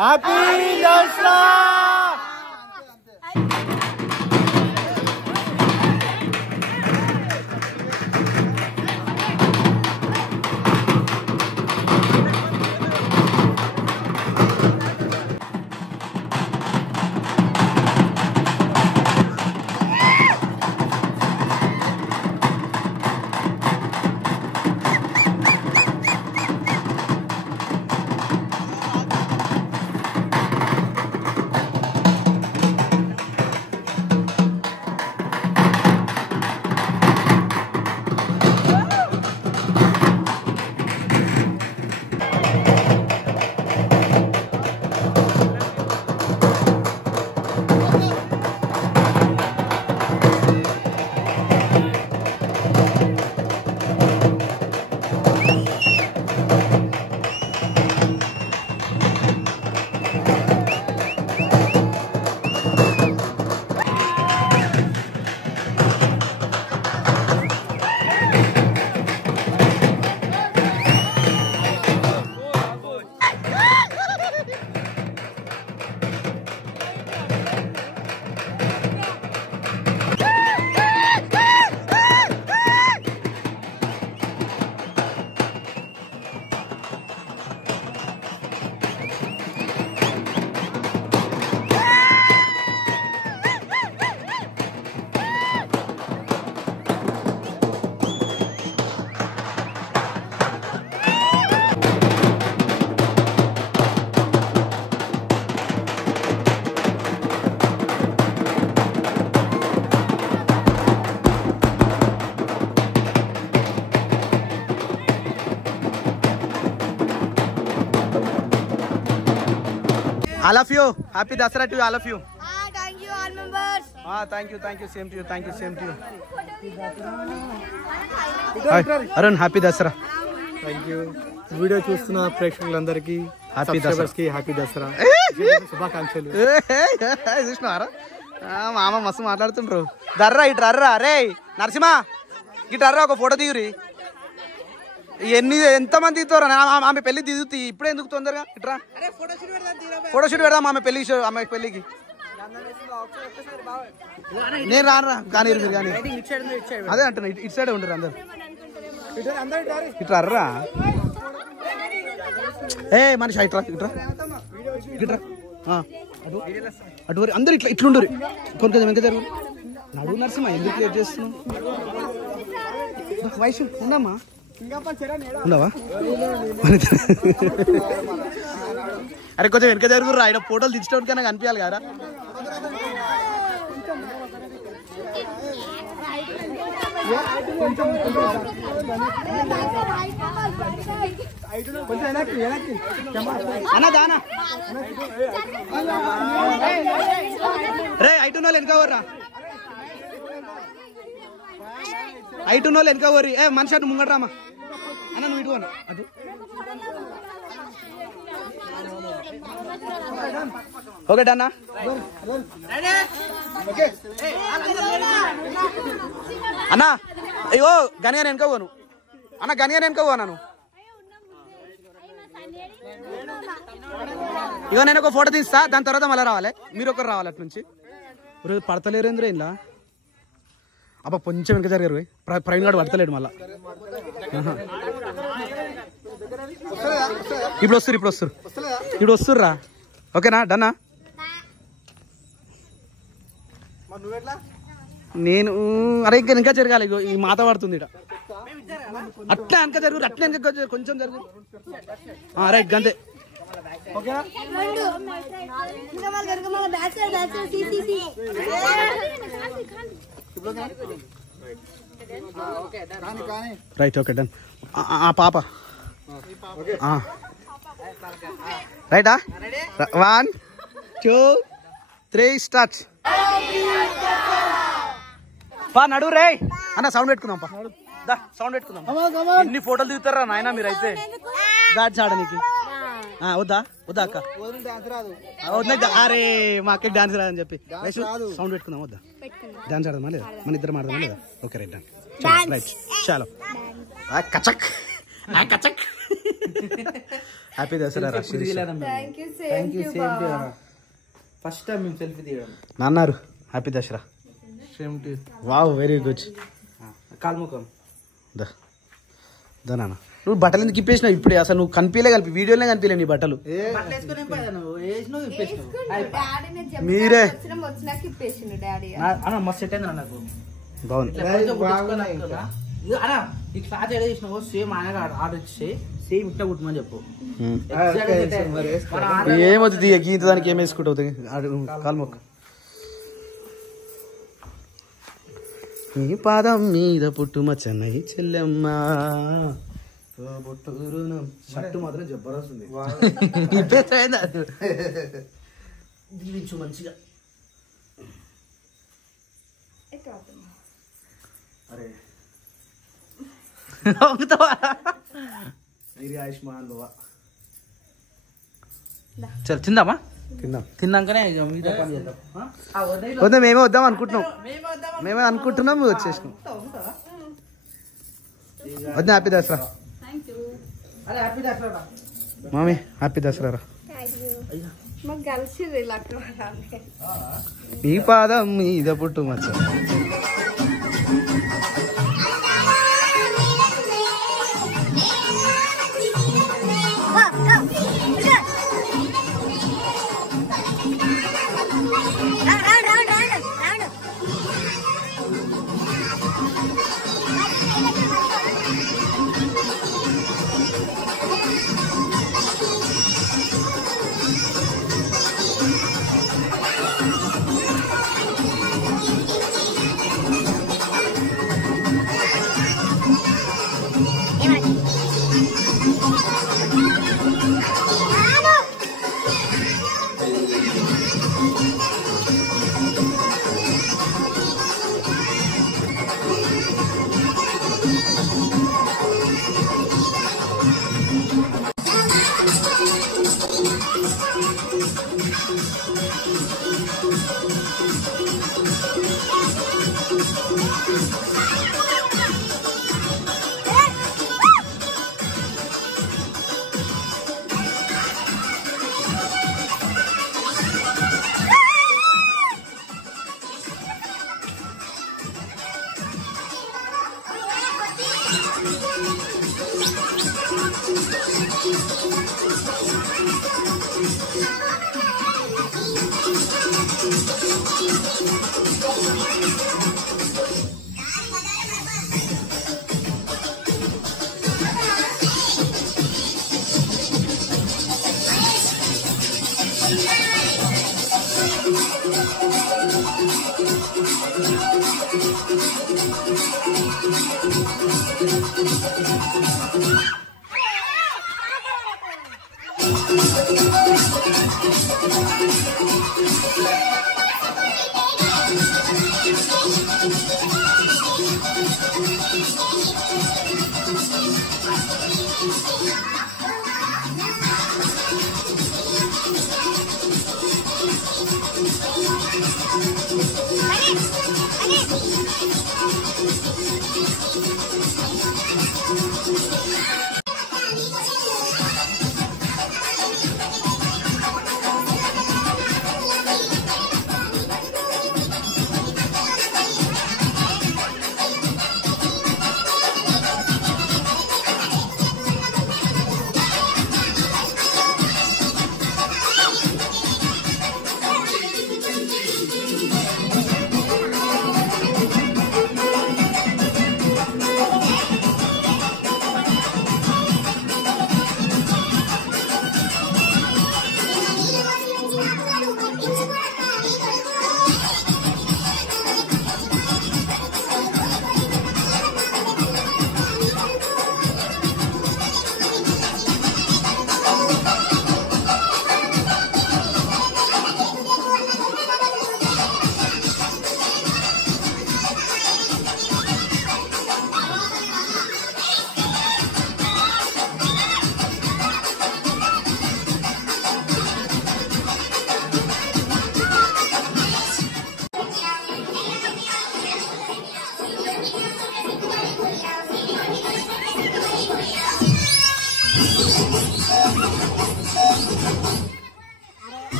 Happy Dasara. All of you, happy Dasara to all of you. Thank you all members. Thank you, same to you, same to you. Hi, Arun, happy Dasara. Thank you. Video చూస్తున్న ప్రేక్షకులందరికీ happy దసరాకి happy Dasara శుభాకాంక్షలు. చూసినారా మామ మస్తు మాట్లాడుతుండ్రు. దర్రా ఇటు రర్రా. రే నరసింహ ఇటు రర్రా, ఒక ఫోటో దిగురి. ఎంతమంది దిగుతారా? ఆమె పెళ్లి దిగుతీ ఇప్పుడే ఎందుకు తొందరగా? ఇట్రా ఫోటో షూట్ పెడదాం ఆమె పెళ్లికి. నేను రానరా కానీ మీరు కానీ అదే అంటున్నా, ఇటు సైడే ఉంటారు అందరు. ఇట్రా అర్రా. ఏ మనిషి ఇట్రా అటు అందరు ఇట్లుండరు. కొంచెం వెనక జరుగు. నడువు నరసింహ, ఎందుకు లేట్ చేస్తున్నావు? వయసు ఉండమ్మా, ఉండవా? అరే కొంచెం వెనక జరుగురా. ఆయన ఫోటోలు దించడానికైనా కనిపించాలి కదా. అన్నా దానా రే ఐటున్నోళ్ళు వెనక వర్రా. ఐటున్నోళ్ళు వెనక వర్రి. ఏ మనిషి అటు ముంగట రామా. అన్న నువ్వు ఇటు అటు. ఓకే అన్న. అన్నా అయ్యో గనిగా వెనక పోను అన్న, గనిగా వెనక పోనా నువ్వు. ఇగో నేను ఒక ఫోటో తీస్తా, దాని తర్వాత మళ్ళీ రావాలి. మీరు ఒకరు రావాలి అటు నుంచి. పడతలేరేంద్ర ఇలా అబ్బా కొంచెం వెనక జరిగారు. ప్రవీణ్ గారు పడతలేడు మళ్ళా. ఇప్పుడు వస్తుర్రా. ఓకేనా డన్నా? నేను అరే ఇంకా జరగాలి. ఈ మాత పడుతుంది ఇట. అట్లా వెనక జరుగు, అట్లా వెనక కొంచెం జరుగు. రైట్ గంతే. Right okay done. పాప రైటా? 1 2 3 స్టార్ట్. పా నడు రే అన్న. సౌండ్ పెట్టుకుందాం పా. సౌండ్ పెట్టుకుందాం. ఎన్ని ఫోటోలు దిగుతారా నాయన మీరైతే. డాన్స్ ఆడనికి వద్దా అక్క? అరే మా అక్కకి డాన్స్ రాదని చెప్పి సౌండ్ పెట్టుకుందాం. వద్దా డాన్స్ ఆడదామా లేదా? మన ఇద్దరం ఆడదామా లేదా? Okay right done. రైట్ చాలో. కచక్ కచక్. హ్యాపీ దసరా రా Shirish Thank you, Baba. First time మేము సెల్ఫీ తీయడం. నాన్నారు happy Dasara. Same to wow very good. కాల్ముఖం. దా దా నాన్న నువ్వు బట్టలు ఎందుకు ఇప్పేసినావు ఇప్పుడే? అసలు నువ్వు కనిపించలే కలిపి వీడియోలోనే కనిపించలే నీ బట్టలు. బట్టలు వేసుకునే పోయా నువ్వు వేసినావు ఇప్పేసినావు. డాడీని చెప్పి మీరే వచ్చినాక ఇప్పేసిండు డాడీ. అన్న మస్తు సెట్ అయింది నాకు. బాగుంది. అన్న ఈ క్లాత్ ఎడ చేసినావు సేమ్ ఆయన ఆర్డర్ ఇచ్చి సేమ్ ఇట్లా కుట్టమని చెప్పు. ఏమవుతుంది తీయ గీత దానికి ఏం వేసుకుంటావు? కాలు మొక్క. నీ పాదం మీద పుట్టుమచ్చన్నై చెల్లెమ్మ షర్టు మాత్రం జబర్దస్త్. దీవించు మంచిగా. అరే ఆయుష్మాన్ బాబా. చల్ తిందామా? తిందాం. తిన్నాకనే మీతో పని చేద్దాం. వద్దా మేమే వద్దాం అనుకుంటున్నాం. మేమే అనుకుంటున్నాం మేము వచ్చేసినాం. వద్దా హ్యాపీ దసరా. అరే హ్యాపీ దసరా మామీ హ్యాపీ దసరా రా. మాకు కలిసి నీ పాదం మీద పుట్టు మచ్చ.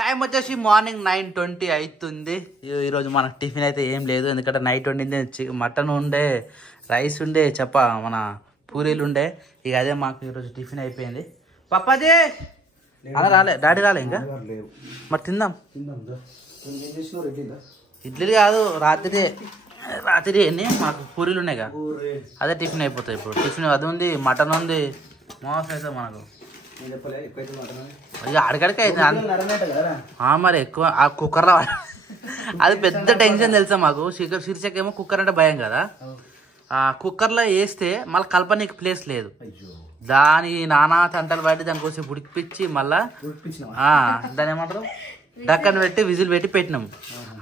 టైం వచ్చేసి మార్నింగ్ 9:20 అవుతుంది. ఈరోజు మనకు టిఫిన్ అయితే ఏం లేదు, ఎందుకంటే నైట్ వండింది మటన్ ఉండే, రైస్ ఉండే, మన పూరీలు ఉండే. ఇక అదే మాకు ఈరోజు టిఫిన్ అయిపోయింది. పప్పాజీ అలా రాలే, డాడీ రాలే ఇంకా, మరి తిందాం. ఇడ్లీ కాదు, రాత్రి ఎన్ని మాకు పూరీలు ఉన్నాయి కదా, అదే టిఫిన్ అయిపోతాయి. ఇప్పుడు టిఫిన్ అది ఉంది, మటన్ ఉంది, మోస్ అయితే మనకు అడిగడికి అయితే మరి ఎక్కువ ఆ కుక్కర్లో అది పెద్ద టెన్షన్ తెలుసా మాకు. శీర్షకేమో కుక్కర్ అంటే భయం కదా, ఆ కుక్కర్లో వేస్తే మళ్ళీ కలపనీకి ప్లేస్ లేదు. దాని నానా తంటలు పట్టి దానికోసం ఉడికిపించి మళ్ళా దాని ఏమంటారు డక్కన పెట్టి విజిల్ పెట్టినాం.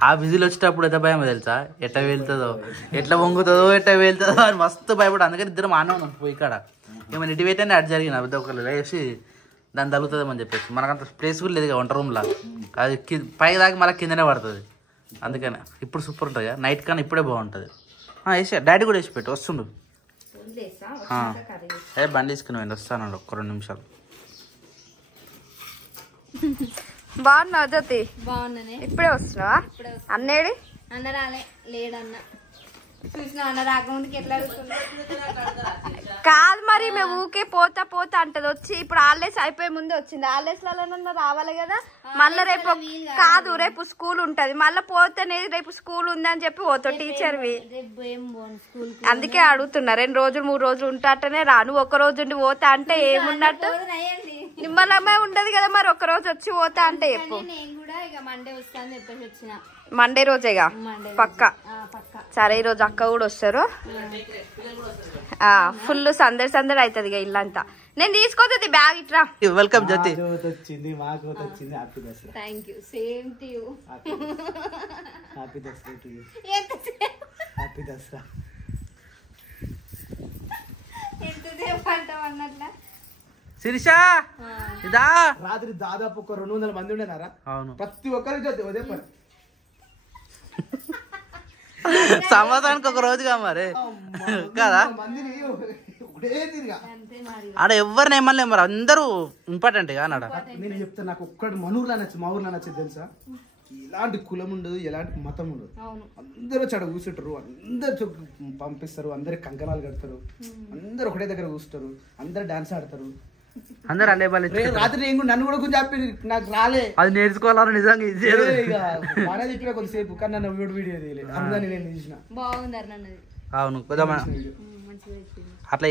ఆ విజిల్ వచ్చేటప్పుడు ఎంత భయం తెలుసా, ఎట్లా వెళ్తుందో, ఎట్లా వంగుతుందో, ఎట్లా వెళ్తుందో అని మస్తు భయపడు. అందుకని ఇద్దరం ఆనే ఉన్నాం పోయి ఇక్కడ. ఏమైనా ఇటు పెట్టండి అటు జరిగిన పెద్ద ఒకళ్ళు వేసి దాన్ని తగులుతుందేమని చెప్పేసి. మనకంత ప్లేస్ కూడా లేదు వంట రూమ్లో, అది పైకి దాకా మళ్ళీ కిందనే పడుతుంది. అందుకని ఇప్పుడు సూపర్ ఉంటుంది కదా, నైట్ కన్నా ఇప్పుడే బాగుంటుంది. వేసా డాడీ కూడా వేసి పెట్టు, వస్తుండు. బండి తీసుకుని వస్తానండి ఒక్క 2 నిమిషాలు. బాగున్నావు జ్యోతి? బాగున్నానే. ఇప్పుడే వస్తున్నావా? అన్నేడి? అన్న రాలే, లేడన్న. చూసిన అన్న రాకముందుకి ఎట్లా కాదు మరి, మేము ఊకే పోతా అంటది. వచ్చి ఇప్పుడు హాలిడేస్ అయిపోయే ముందే వచ్చింది. హాలిడేస్ లలో రావాలి కదా, మళ్ళీ రేపు కాదు, రేపు స్కూల్ ఉంటది. మళ్ళీ పోతేనే రేపు స్కూల్ ఉంది అని చెప్పి పోతావు టీచర్వి. అందుకే అడుగుతున్నా, 2 రోజులు 3 రోజులు ఉంటాటనే రా. నువ్వు 1 రోజు ఉండి పోతా అంటే ఏమున్నట్టు, నిమ్మలమే ఉండదు కదా. మరి 1 రోజు వచ్చి పోతా అంటే చెప్పు. మండే వస్తా అని చెప్పేసి వచ్చిన. మండే రోజేగా పక్క. సరే, ఈ రోజు అక్క కూడా వస్తారు. ఫుల్ సందడి అవుతుంది ఇక ఇల్లంతా. నేను తీసుకోతుంది బ్యాగ్ ఇట్రా. Welcome Jyoti. Thank you, same to you. Happy Dasara to you. Happy Dasara. ఎంతసేపు అంటావు అన్నట్లా. శిరీష ఇదా రాత్రి దాదాపు ఒక 200 మంది ఉండేనారా? అవును. ప్రతి ఒక్కరికి ఉదయం సంవత్సరానికి ఒక రోజుగా మరి కదా ఆడ ఎవరిని ఏమన్నా మరి అందరూ ఇంపార్టెంట్ గా అన్నాడ. నేను చెప్తా నాకు ఒక్కటి మనూరులో నచ్చింది, మా ఊర్లో నచ్చింది తెలుసా, ఎలాంటి కులం ఉండదు, ఎలాంటి మతం ఉండదు, అందరూ వచ్చి అక్కడ కూర్చుంటారు, అందరు పంపిస్తారు, అందరు కంకణాలు కడతారు, అందరు ఒకటే దగ్గర కూర్చుంటారు, అందరు డాన్స్ ఆడతారు, అందరు అల్లే రాత్రి నన్ను కూడా కొంచెం చెప్పి నాకు రాలే, అది నేర్చుకోవాలని నిజంగా బాగా చెప్పిన కొద్దిసేపు, కానీ నన్ను వీడియో తీయలేదు, అందుకని నేను తీసిన. అవును అట్లా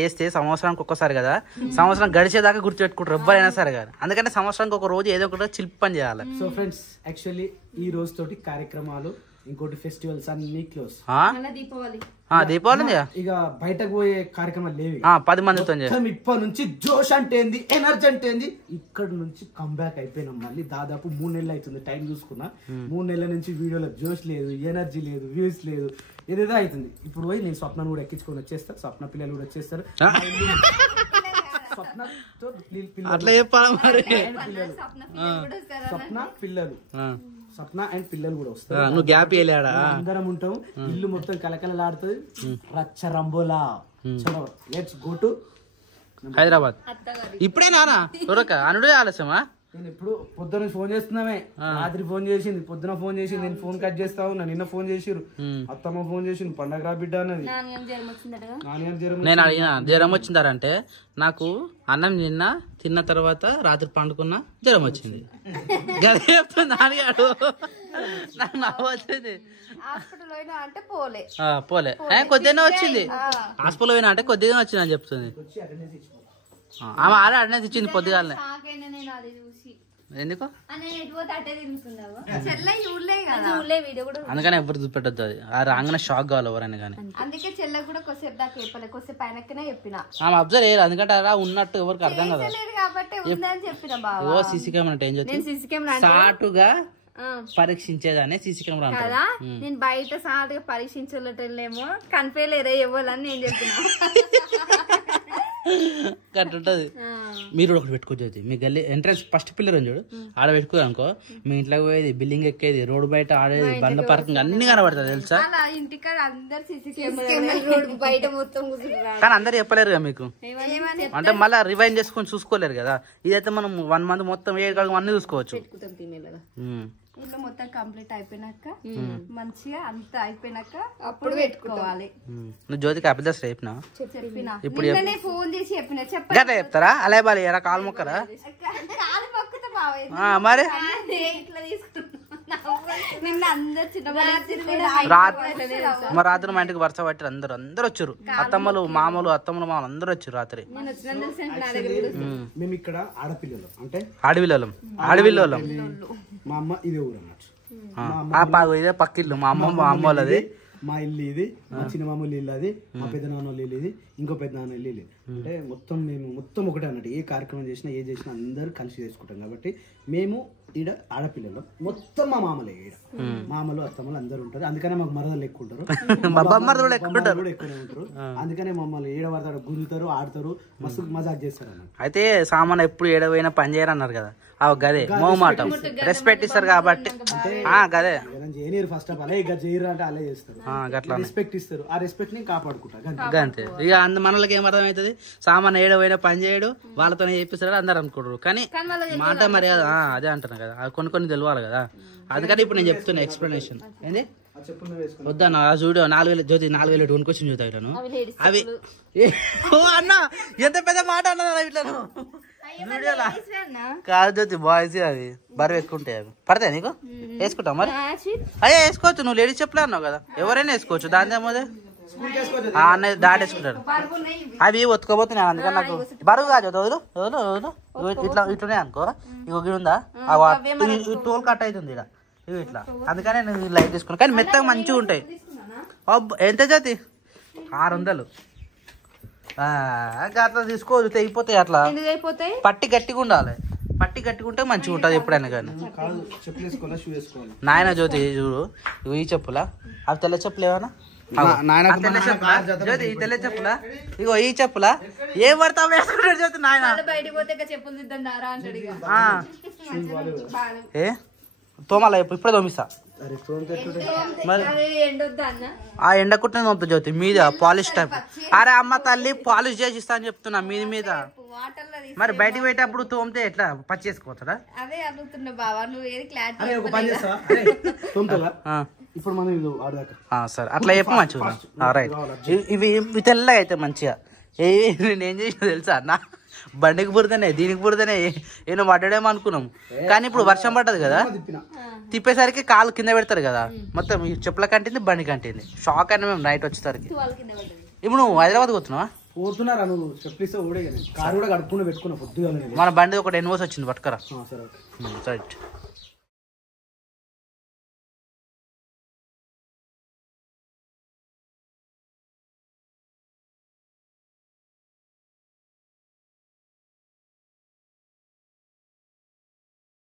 చేస్తే సంవత్సరానికి ఒక్కసారి కదా, సంవత్సరం గడిచేదాకా గుర్తుపెట్టుకుంటారు ఎవరైనా సరే కదా, అందుకంటే సంవత్సరానికి ఒక రోజు ఏదో ఒకటి చిలిపి పని చేయాలి. సో ఫ్రెండ్స్ యాక్చువల్లీ ఈ రోజు తోటి కార్యక్రమాలు ఇంకోటి ఫెస్టివల్స్ అన్ని క్లోజ్. దీపావళి ఇక బయటకు పోయే కార్యక్రమాలు లేవు, 10 మందితో ఇప్పటి నుంచి జోష్ అంటే ఏంది, ఎనర్జీ అంటే ఏంది, ఇక్కడ నుంచి కంబ్యాక్ అయిపోయినాం. మళ్ళీ దాదాపు 3 నెలలు అవుతుంది, టైం చూసుకున్నా 3 నెలల నుంచి వీడియోలో జోష్ లేదు, ఎనర్జీ లేదు, వ్యూస్ లేదు, ఏదేదో అవుతుంది. ఇప్పుడు పోయి నేను స్వప్నను కూడా ఎక్కించుకొని వచ్చేస్తా, స్వప్న పిల్లలు కూడా వచ్చేస్తారు, అట్లా చెప్పాలి మరి. స్వప్న అండ్ పిల్లలు కూడా వస్తారు, నువ్వు గ్యాప్ వెళ్ళాడా, అందరం ఉంటాం, ఇల్లు మొత్తం కలకలలాడుతుంది, రచ్చ రంబోలా. చలో లెట్స్ గో టు హైదరాబాద్. ఇప్పుడే నానా అనుడే ఆలస్యమా? నేను ఇప్పుడు పొద్దున ఫోన్ చేస్తున్నామే, రాత్రి ఫోన్ చేసింది, పొద్దున ఫోన్ చేసింది, నేను ఫోన్ కట్ చేస్తా ఉన్నా, నిన్న ఫోన్ చేసిరు, అత్తమ్మ ఫోన్ చేసింది, పండగ రా బిడ్డ అన్నది. నేను అడిగిన జ్వరం వచ్చిందారంటే నాకు అన్నం తిన్న తర్వాత రాత్రి పండుకున్నా జ్వరం వచ్చింది, గదే చెప్తుంది అడిగాడు. నాకు నవ్వు వచ్చింది. పోలే కొద్దిగానే వచ్చింది, హాస్పిటల్ పోయినా అంటే కొద్దిగా వచ్చింది అని చెప్తుంది. ఆమె ఆడే అటెండెన్స్ ఇచ్చింది పొద్దుగాలనే. ఎందుకు అందుకని ఎవరు చూపెట్టద్దు, అది రాగానే షాక్ కావాలి ఎవరైనా కానీ. అందుకే చెల్లె కూడా కొద్దిసేపు దాకా చెప్పలే, కొద్దిసేపు ఆయనకనే చెప్పిన. ఆమె అబ్జర్వ్ చేయరు, ఎందుకంటే అలా ఉన్నట్టు ఎవరికి అర్థం కదా. కాబట్టి ఉందని చెప్పిన బావ. ఓ సీసీ కెమెరా ఏం చెప్తుంది, సాటుగా పరీక్షించేదాన్ని సీసీ కెమెరా కదా. నేను బయట సాటుగా పరీక్షించలేమో కనిపించలేరే ఇవ్వాలని నేను చెప్పిన. కట్టుంటది. మీరు ఒకటి పెట్టుకోవచ్చు, మీ గల్లీ ఎంట్రన్స్ ఫస్ట్ పిల్లర్ చూడు, ఆడ పెట్టుకో అనుకో, మీ ఇంట్లోకి పోయేది, బిల్డింగ్ ఎక్కేది, రోడ్డు బయట ఆడేది, బండ్ల పార్కింగ్ అన్ని కనబడుతుంది తెలుసా. కానీ అందరు చెప్పలేరు కదా మీకు, అంటే మళ్ళీ రివైండ్ చేసుకొని చూసుకోలేరు కదా. ఇదైతే మనం 1 మంత్ మొత్తం 7 కాలం అన్ని చూసుకోవచ్చు. ఇల్లు మొత్తం కంప్లీట్ అయిపోయినాక మంచిగా అంత అయిపోయినాక అప్పుడు పెట్టుకోవాలి. నువ్వు జ్యోతికి హ్యాపీ దసరా చెప్పినా? ఇప్పుడు ఫోన్ చేసి చెప్పిన చెప్తారా అలా బాలి ఎరా కాలు మొక్కరా మరి రాత్రి మా ఇంటికి వరుస పట్టి అందరు వచ్చారు, అత్తమ్మలు మామూలు అందరూ వచ్చారు రాత్రి. మేము ఇక్కడ ఆడపిల్లలు అంటే ఆడవిల్లం మా అమ్మ ఇదే ఊరు అన్నట్టు, ఇదే పక్కిల్లు మా అమ్మ వాళ్ళది, మా ఇల్లు ఇది, మా చిన్న మామూలు ఇల్లు అది, మా పెద్ద నాన్న ఇల్లు ఇది, ఇంకో పెద్ద నాన్న ఇల్లు ఇది. అంటే మేము మొత్తం ఒకటే అన్నట్టు, ఏ కార్యక్రమం చేసినా ఏ చేసినా అందరు కలిసి చేసుకుంటాం. కాబట్టి మేము ఈడ ఆడపిల్లలు మొత్తం మా మామలే, ఈడ మామలు అత్తమ్మలు అందరు ఉంటారు. అందుకనే మాకు మరదలు ఎక్కువ ఉంటారు, కూడా ఎక్కువనే ఉంటారు. అందుకనే మమ్మల్ని ఏడ పడతారు, గుంజుతారు, ఆడతారు, మస్తు మజాక్ చేస్తారు అన్నట్టు. అయితే సామాన్ ఎప్పుడు ఏడవైనా పని చేయరు అన్నారు కదా, గదే మోమాటం రెస్పెక్ట్ ఇస్తారు కాబట్టి గదే చేయరు. ఫస్ట్ ఆఫ్ ఆల్ ఇక చేయరు అంటే అలా చేస్తారు, రెస్పెక్ట్ ఇస్తారు, ఆ రెస్పెక్ట్ ని కాపాడుకుంటారు అంతే. ఇక మనకి ఏం అర్థం అవుతుంది, సామాన్ ఏడవైనా పని చేయడు, వాళ్ళతోనే చేపిస్తాడు అందరు అనుకుంటారు. కానీ మాట మర్యాద అదే అంటున్నా కదా, కొన్ని తెలియాలి కదా. అందుకని ఇప్పుడు నేను చెప్తున్నా ఎక్స్ప్లెనేషన్ ఏంది వద్దా. చూడు 4000 జ్యోతి 4000 కొనుక్కొచ్చి చూతాను అవి. ఓ అన్న ఎంత పెద్ద మాట అన్నదా ఇట్లా కాదు జ్యోతి, బాయ్స్ అవి బరువు ఎక్కువ ఉంటాయి, అవి పడతాయి నీకు, వేసుకుంటావు మరి? అయ్యే వేసుకోవచ్చు, నువ్వు లేడీస్ చెప్పలే అన్నావు కదా, ఎవరైనా వేసుకోవచ్చు, దాని ఏమోదే అన్నయ్య దాటేసుకుంటారు. అవి ఒత్తుకోబోతున్నాయి, అందుకని నాకు బరువు కాదు. వదులు వదులు వదులు ఇట్లనే అనుకో, ఇగో ఉందా టోల్ కట్ అవుతుంది ఇక్కడ, ఇవి ఇట్లా, అందుకనే నేను లైట్ తీసుకున్నాను. కానీ మెత్తగా మంచిగా ఉంటాయి. ఎంత జ్యోతి? 600 అట్లా తీసుకోవచ్చు, తెగిపోతాయి. అట్లా పట్టి గట్టిగా ఉండాలి, పట్టి గట్టిగా ఉంటే మంచిగా ఉంటుంది ఎప్పుడైనా కానీ. నాయన జ్యోతి చూడు, ఈ చెప్పులా అవి తెల్ల చెప్పులు ఏమన్నా జ్యోతి, ఈ తెల్ల చెప్పులా, ఇగో ఈ చెప్పులా ఏం పడతా వేసుకుంటాడు జ్యోతి నాయన. ఏ తోమాల ఇప్పుడే తోమిస్తా, అరే తోమితే ఎట్లుంటది? మరి అదే ఎండొద్దా అన్న ఆ ఎండకుట్టిన తోముతా జ్యోతి మీద పాలిష్ టైప్. అరే అమ్మ తల్లి పాలిష్ చేసి ఇస్తా అని చెప్తున్నా మీద. వాటర్ లో మరి బయటికి పోయేటప్పుడు తోమితే ఎట్లా పచ్చి చేసుకోవచ్చురా? అదే అడుగుతున్నా బావా నువ్వు ఏది క్లారిటీ అరే ఒక పని చేస్తావా? అరే తోముతావా? ఇప్పుడు మనం ఇది ఆడదాకా సరే అట్లా చెప్పు మంచిగా. రైట్ ఇవి తెల్లగా అయితే మంచిగా. నేనేం చేసిన తెలుసా అన్న, బండికి బురదనే దీనికి బురదనే ఏమో పడ్డాడేమో అనుకున్నాం. కానీ ఇప్పుడు వర్షం పడ్డది కదా, తిప్పేసరికి కాలు కింద పెడతారు కదా, మొత్తం ఈ చెప్పుల కంటింది బండి కంటింది. షాక్ అయినా మేము నైట్ వచ్చేసరికి. ఇప్పుడు నువ్వు హైదరాబాద్ పోతున్నావా? పోతున్నారా నువ్వు? చెప్పిస్తే ఓడే కారు కూడా కడుపుకుని పెట్టుకున్నా పొద్దుగా. మన బండి ఒకటి ఎన్వోస్ వచ్చింది పట్టుకరా. సరే రైట్.